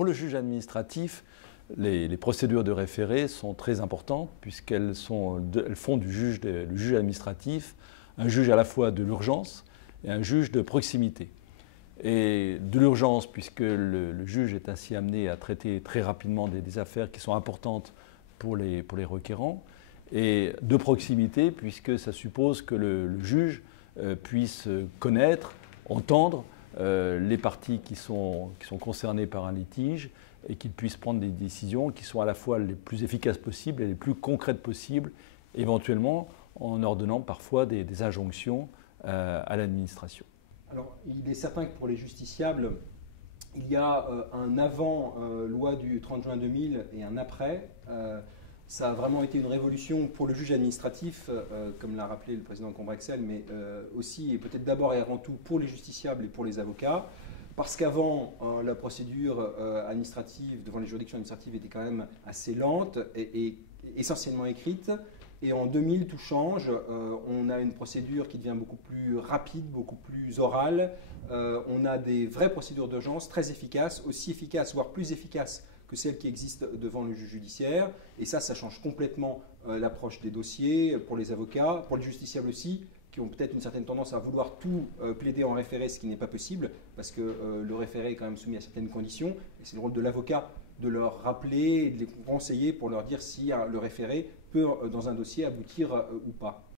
Pour le juge administratif, les procédures de référé sont très importantes puisqu'elles font du juge administratif un juge à la fois de l'urgence et un juge de proximité. Et de l'urgence puisque le juge est ainsi amené à traiter très rapidement des affaires qui sont importantes pour les requérants, et de proximité puisque ça suppose que le juge puisse connaître, entendre les parties qui sont concernées par un litige et qu'il puisse prendre des décisions qui sont à la fois les plus efficaces possibles et les plus concrètes possibles, éventuellement en ordonnant parfois des injonctions à l'administration. Alors, il est certain que pour les justiciables, il y a un avant loi du 30 juin 2000 et un après. Ça a vraiment été une révolution pour le juge administratif, comme l'a rappelé le président Combrexel, mais aussi et peut-être d'abord et avant tout pour les justiciables et pour les avocats. Parce qu'avant, la procédure administrative devant les juridictions administratives était quand même assez lente et essentiellement écrite. Et en 2000, tout change. On a une procédure qui devient beaucoup plus rapide, beaucoup plus orale. On a des vraies procédures d'urgence très efficaces, aussi efficaces, voire plus efficaces que celles qui existent devant le juge judiciaire. Et ça change complètement l'approche des dossiers pour les avocats, pour les justiciables aussi, qui ont peut-être une certaine tendance à vouloir tout plaider en référé, ce qui n'est pas possible, parce que le référé est quand même soumis à certaines conditions. Et c'est le rôle de l'avocat de leur rappeler, de les conseiller pour leur dire si le référé peut, dans un dossier, aboutir ou pas.